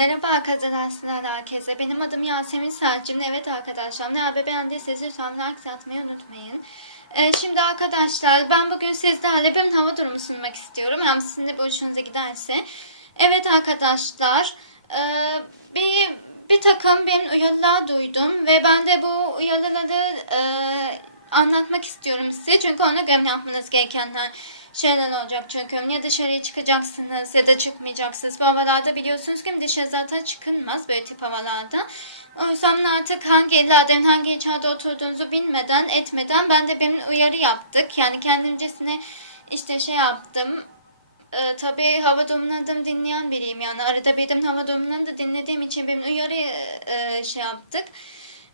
Merhaba arkadaşlar herkese. Benim adım Yasemin Selcim. Evet arkadaşlar ne haber beğendiyseniz lütfen like atmayı unutmayın. Ee, şimdi arkadaşlar ben bugün sizlerle bir hava durumu sunmak istiyorum. Hem sizin de bu hoşunuza giderse. Evet arkadaşlar e, bir, bir takım benim uyarılar duydum ve ben de bu uyarıları e, anlatmak istiyorum size. Çünkü ona göre yapmanız gerekenler şeyler olacak çünkü ya dışarıya çıkacaksınız ya da çıkmayacaksınız. Bu havalarda biliyorsunuz ki dışarı zaten çıkılmaz böyle tip havalarda. O yüzden artık hangi illerden hangi ilçede oturduğunuzu bilmeden etmeden ben de benim uyarı yaptık. Yani kendimcesine işte şey yaptım. Ee, tabii hava durumlarını dinleyen biriyim yani arada benim hava durumlarını da dinlediğim için benim uyarı e, şey yaptık.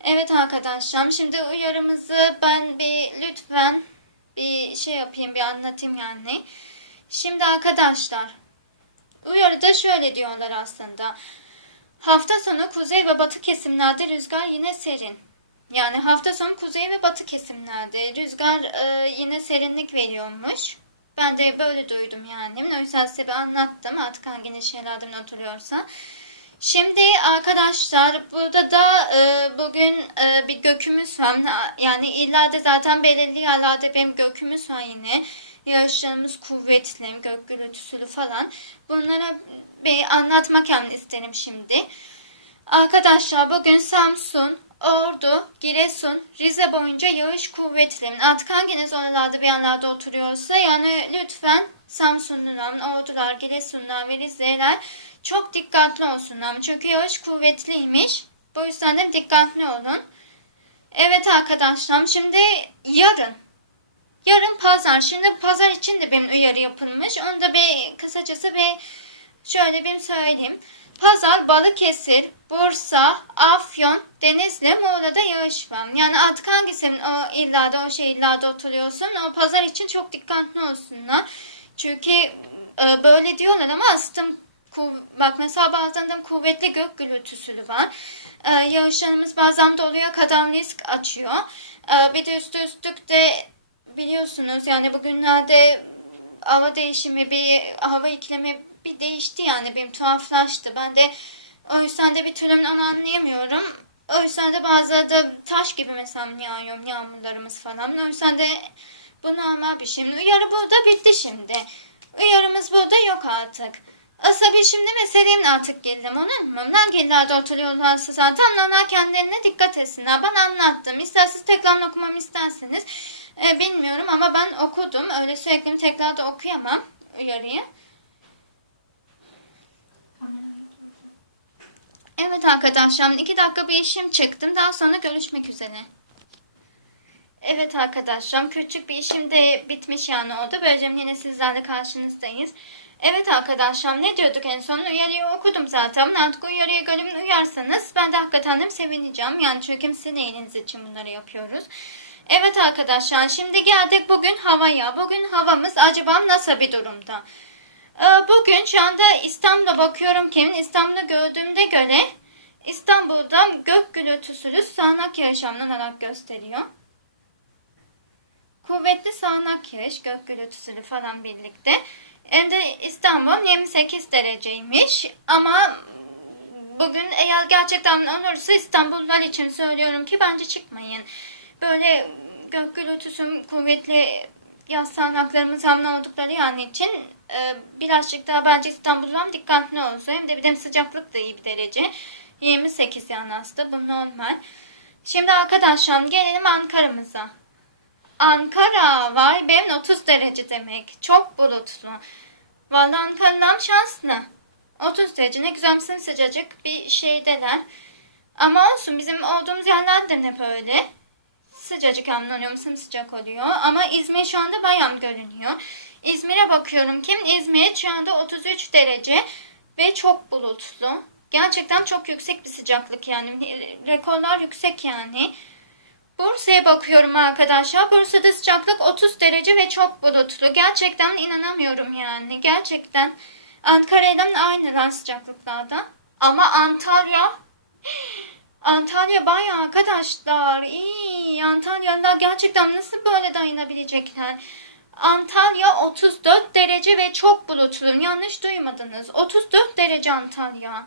Evet arkadaşlar şimdi uyarımızı ben bir lütfen bir şey yapayım bir anlatayım yani. Şimdi arkadaşlar uyarıda şöyle diyorlar aslında. Hafta sonu kuzey ve batı kesimlerde rüzgar yine serin. Yani hafta sonu kuzey ve batı kesimlerde rüzgar e, yine serinlik veriyormuş. Ben de böyle duydum yani. O yüzden size bir anlattım artık hangi şeylerden oturuyorsa. Şimdi arkadaşlar burada da e, bugün e, bir gökümüz var. Yani illerde zaten belirli yerlerde benim gökümüz var yine. Yağışlarımız kuvvetli, gök gürültüsülü falan. Bunlara bir anlatmak yani isterim şimdi. Arkadaşlar bugün Samsun, Ordu, Giresun, Rize boyunca yağış kuvvetli. Artık hanginiz oralarda bir yerlerde oturuyorsa yani lütfen Samsunlular, Ordular, Giresunlar ve Rize'ler çok dikkatli olsunlar. Çünkü yağış kuvvetliymiş. Bu yüzden de dikkatli olun. Evet arkadaşlar şimdi yarın. Yarın pazar. Şimdi pazar için de benim uyarı yapılmış. Onu da bir kısacası bir şöyle bir söyleyeyim. Pazar, Balıkesir, Bursa, Afyon, Denizli, Muğla'da yağış var. Yani artık hangisinin o illerde o şehirlerde oturuyorsun o pazar için çok dikkatli olsunlar. Çünkü e, böyle diyorlar ama aslında kuv- bak mesela bazen de kuvvetli gök gürültüsü var. E, yağışlarımız bazen doluya kadar risk açıyor. E, bir de üstü üstlük de biliyorsunuz yani bugünlerde hava değişimi bir hava iklimi bir değişti yani benim tuhaflaştı. Ben de o yüzden de bir türlü onu anlayamıyorum. O yüzden de bazıları da taş gibi mesela yağıyor yağmurlarımız falan. O yüzden de bu normal bir şey. Uyarı burada bitti şimdi. Uyarımız burada yok artık. Asabi şimdi meseleyimle artık geldim mu? Hangi illerde oturuyorlarsa zaten onlar kendilerine dikkat etsinler. Ben anlattım. İsterseniz tekrar okumamı isterseniz e, bilmiyorum ama ben okudum. Öyle sürekli tekrar da okuyamam uyarıyı. Evet arkadaşlar iki dakika bir işim çıktım. Daha sonra görüşmek üzere. Evet arkadaşlar küçük bir işim de bitmiş yani oldu. Böylece yine sizlerle karşınızdayız. Evet arkadaşlar ne diyorduk en son? Uyarıyı okudum zaten. Artık uyarıya gönlümün uyarsanız ben de hakikaten de sevineceğim. Yani çünkü sizin iyiliğiniz için bunları yapıyoruz. Evet arkadaşlar şimdi geldik bugün havaya. Bugün havamız acaba nasıl bir durumda? Ee, Bugün şu anda İstanbul'a bakıyorum ki İstanbul'u gördüğümde göre İstanbul'da gök gürültüsülü sağanak yağış olarak gösteriyor. Kuvvetli sağanak yağış gök gürültüsülü falan birlikte. Hem İstanbul 28 dereceymiş ama bugün eğer gerçekten olursa İstanbullular için söylüyorum ki bence çıkmayın. Böyle gök gürültüsü kuvvetli yaz sağanaklarımız hamle oldukları yani için e, birazcık daha bence İstanbullular dikkatli olsun. Hem de bir de sıcaklık da iyi bir derece. 28 yani aslında bu normal. Şimdi arkadaşlar gelelim Ankara'mıza. Ankara var benim 30 derece demek. Çok bulutlu. Vallahi Ankara'dan şanslı. 30 derece ne güzel sıcacık bir şeydeler. Ama olsun bizim olduğumuz yerler de hep öyle. Sıcacık anlanıyorum sıcak oluyor. Ama İzmir şu anda bayağı görünüyor. İzmir'e bakıyorum kim? İzmir şu anda 33 derece ve çok bulutlu. Gerçekten çok yüksek bir sıcaklık yani. Rekorlar yüksek yani. Bursa'ya bakıyorum arkadaşlar. Bursa'da sıcaklık 30 derece ve çok bulutlu. Gerçekten inanamıyorum yani. Gerçekten Ankara'dan aynı sıcaklıklarda. Ama Antalya Antalya bayağı arkadaşlar. İyi. Antalyalılar gerçekten nasıl böyle dayanabilecekler? Antalya 34 derece ve çok bulutlu. Yanlış duymadınız. 34 derece Antalya.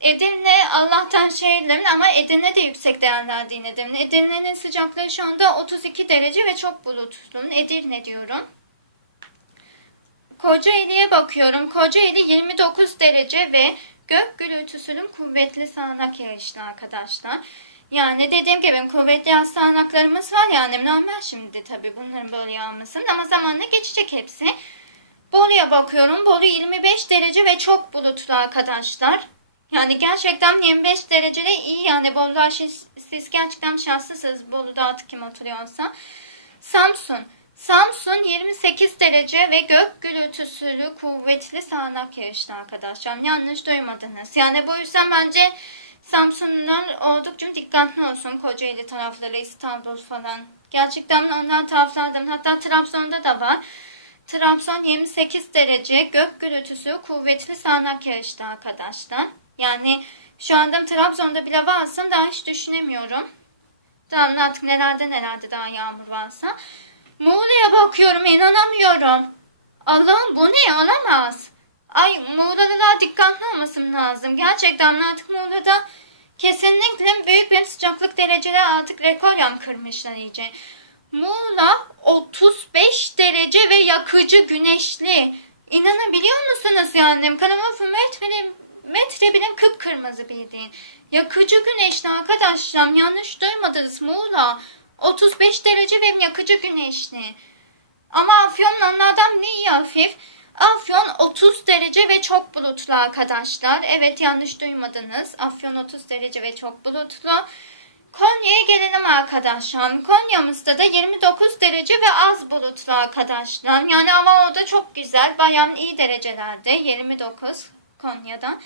Edirne Allah'tan şehirlerin ama Edirne de yüksek değerlendiğin Edirne. Edirne'nin sıcaklığı şu anda 32 derece ve çok bulutlu. Edirne diyorum. Kocaeli'ye bakıyorum. Kocaeli 29 derece ve gök gürültüsünün kuvvetli sağanak yağışlı arkadaşlar. Yani dediğim gibi kuvvetli yağış sağanaklarımız var yani normal şimdi tabii bunların böyle yağması ama zamanla geçecek hepsi. Bolu'ya bakıyorum. Bolu 25 derece ve çok bulutlu arkadaşlar. Yani gerçekten 25 derecede iyi yani Bolu'da siz, siz gerçekten şanslısınız Bolu'da artık kim oturuyorsa. Samsun. Samsun 28 derece ve gök gürültüsülü kuvvetli sağanak yağışlı arkadaşlar. Yanlış duymadınız. Yani bu yüzden bence Samsunlular oldukça dikkatli olsun. Kocaeli tarafları, İstanbul falan. Gerçekten onlar taraflardan hatta Trabzon'da da var. Trabzon 28 derece gök gürültüsü kuvvetli sağanak yağışlı arkadaşlar. Yani şu anda Trabzon'da bile varsa daha hiç düşünemiyorum. Daha artık nelerde nelerde daha yağmur varsa. Muğla'ya bakıyorum inanamıyorum. Allah'ım bu ne olamaz. Ay Muğla'da dikkatli olmasım lazım. Gerçekten artık Muğla'da kesinlikle büyük bir sıcaklık dereceleri artık rekor yan kırmışlar iyice. Muğla 35 derece ve yakıcı güneşli. İnanabiliyor musunuz yani? Kanometre metre bile kıpkırmızı bildiğin. Yakıcı güneşli arkadaşlar. Yanlış duymadınız Muğla. 35 derece ve yakıcı güneşli. Ama Afyon onlardan ne iyi hafif. Afyon 30 derece ve çok bulutlu arkadaşlar. Evet yanlış duymadınız. Afyon 30 derece ve çok bulutlu. Konya'ya gelelim arkadaşlar. Konya'mızda da 29 derece ve az bulutlu arkadaşlar. Yani ama o da çok güzel. Bayan iyi derecelerde. 29 Konya'da.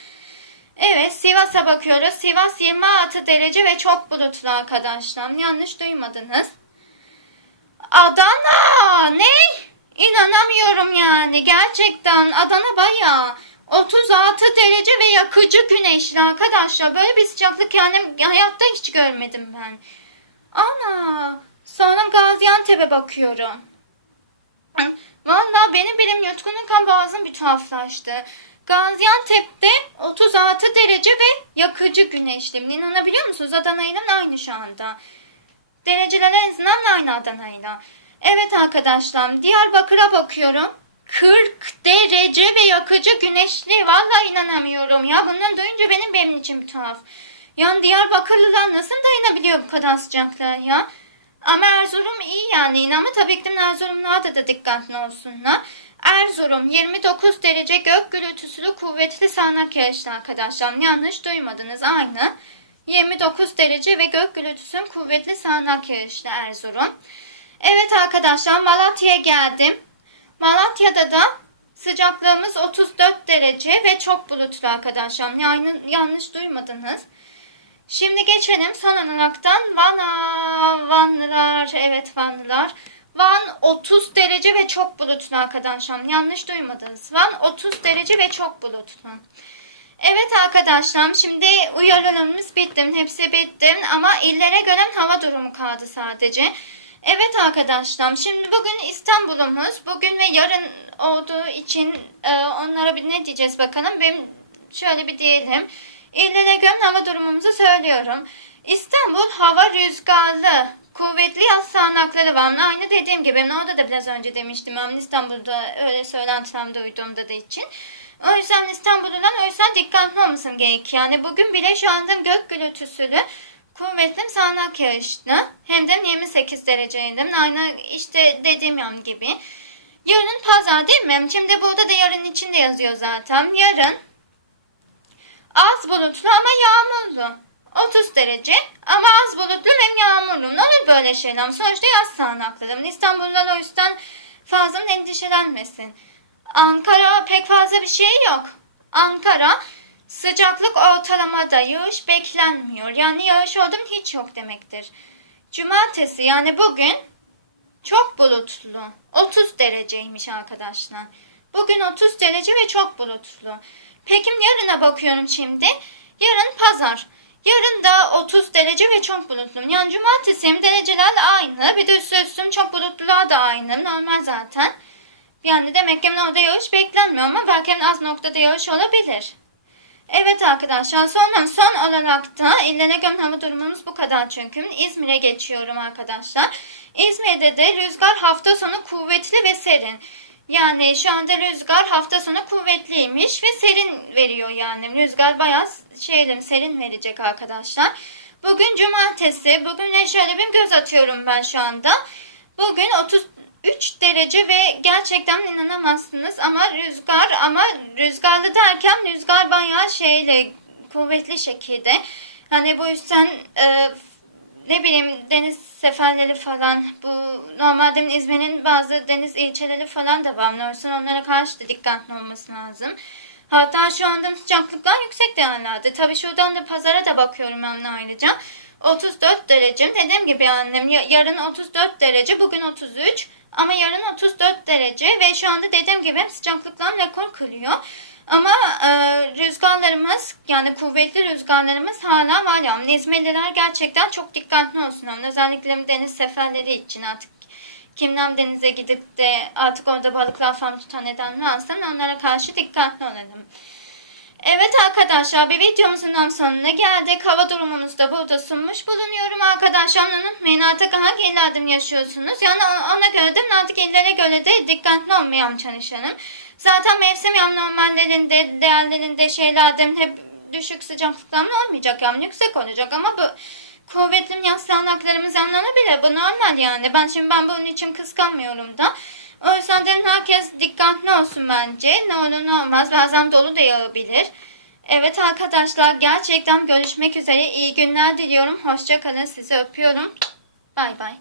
Evet Sivas'a bakıyoruz. Sivas 26 derece ve çok bulutlu arkadaşlar. Yanlış duymadınız. Adana ne? İnanamıyorum yani. Gerçekten Adana bayağı 36 derece ve yakıcı güneşli arkadaşlar. Böyle bir sıcaklık yani hayatta hiç görmedim ben. Ana. Sonra Gaziantep'e bakıyorum. Valla benim bilim yutkunun kan boğazım bir tuhaflaştı. Gaziantep'te 36 derece ve yakıcı güneşli. İnanabiliyor musunuz? Adana'yla aynı şu anda. Dereceler en azından aynı Adana'yla. Evet arkadaşlar Diyarbakır'a bakıyorum. 40 derece ve yakıcı güneşli. Vallahi inanamıyorum ya. Bunları duyunca benim benim için bir tuhaf. Yani Diyarbakırlılar nasıl dayanabiliyor bu kadar sıcaklığa ya? Ama Erzurum iyi yani. Ama tabii ki de Erzurumlular da dikkatli olsunlar. Erzurum 29 derece gök gürültüsülü kuvvetli sağanak yağışlı arkadaşlar. Yanlış duymadınız aynı. 29 derece ve gök gürültüsünün kuvvetli sağanak yağışlı Erzurum. Evet arkadaşlar Malatya'ya geldim. Malatya'da da sıcaklığımız 34 derece ve çok bulutlu arkadaşlar. Yani yanlış duymadınız. Şimdi geçelim son olaraktan Van'a. Vanlılar, evet Vanlılar. Van 30 derece ve çok bulutlu arkadaşlar. Yanlış duymadınız. Van 30 derece ve çok bulutlu. Evet arkadaşlar şimdi uyarılarımız bitti. Hepsi bitti ama illere göre hava durumu kaldı sadece. Evet arkadaşlar şimdi bugün İstanbul'umuz bugün ve yarın olduğu için e, onlara bir ne diyeceğiz bakalım. Ben şöyle bir diyelim. İllere göre hava durumumuzu söylüyorum. İstanbul hava rüzgarlı, kuvvetli yaz sağanakları var. Aynı dediğim gibi ben orada da biraz önce demiştim. Ben İstanbul'da öyle söylentiler duyduğumda da için. O yüzden İstanbul'dan o yüzden dikkatli olmasın gerek. Yani bugün bile şu anda gök gürültüsülü kuvvetli sağanak yağışlı. Hem de 28 dereceydim. Aynı işte dediğim yan gibi. Yarın pazar değil mi? Şimdi burada da yarın içinde yazıyor zaten. Yarın az bulutlu ama yağmurlu. 30 derece ama az bulutlu hem yağmurlu. Ne olur böyle şeyler? Sonuçta yaz sağanaklarım. İstanbul'da o yüzden fazla endişelenmesin. Ankara pek fazla bir şey yok. Ankara sıcaklık ortalamada yağış beklenmiyor. Yani yağış oldu mu hiç yok demektir. Cumartesi yani bugün çok bulutlu. 30 dereceymiş arkadaşlar. Bugün 30 derece ve çok bulutlu. Peki yarına bakıyorum şimdi. Yarın pazar. Yarın da 30 derece ve çok bulutlu. Yani cumartesi hem dereceler de aynı. Bir de üstü üstüm çok bulutlular da aynı. Normal zaten. Yani demek ki orada yağış beklenmiyor ama belki az noktada yağış olabilir. Evet arkadaşlar son, son olarak da illere göre hava durumumuz bu kadar çünkü. İzmir'e geçiyorum arkadaşlar. İzmir'de de rüzgar hafta sonu kuvvetli ve serin. Yani şu anda rüzgar hafta sonu kuvvetliymiş ve serin veriyor yani. Rüzgar bayağı şeylim serin verecek arkadaşlar. Bugün cumartesi. Bugün şöyle bir göz atıyorum ben şu anda. Bugün 33 derece ve gerçekten inanamazsınız ama rüzgar ama rüzgarlı derken rüzgar bayağı şeyle kuvvetli şekilde. Hani bu yüzden e, ne bileyim deniz seferleri falan bu normalde İzmir'in bazı deniz ilçeleri falan da var. Norsun onlara karşı da dikkatli olması lazım. Hatta şu anda sıcaklıklar yüksek değerlerde. Tabii şuradan da pazara da bakıyorum ben ayrıca. 34 derece. Dediğim gibi annem ya- yarın 34 derece, bugün 33. Ama yarın 34 derece ve şu anda dediğim gibi sıcaklıklar rekor kırıyor. Ama e, rüzgarlarımız yani kuvvetli rüzgarlarımız hala var yani İzmirliler gerçekten çok dikkatli olsun. Yani özellikle deniz seferleri için artık kimden denize gidip de artık orada balıklar falan tutan eden varsa onlara karşı dikkatli olalım. Evet arkadaşlar bir videomuzun da sonuna geldik. Hava durumumuzu da burada sunmuş bulunuyorum arkadaşlar. Unutmayın artık hangi illerden yaşıyorsunuz. Yani ona göre de artık illere göre de dikkatli olmaya çalışalım. Zaten mevsim yağmur normallerinde, değerlerinde şeylerde hep düşük sıcaklıklar olmayacak yani yüksek olacak ama bu kuvvetli yaslanaklarımız yanlanabilir. Bu normal yani. Ben şimdi ben bunun için kıskanmıyorum da. O yüzden de herkes dikkatli olsun bence. Ne olur ne olmaz. Bazen dolu da yağabilir. Evet arkadaşlar gerçekten görüşmek üzere. İyi günler diliyorum. Hoşça kalın. Sizi öpüyorum. Bay bay.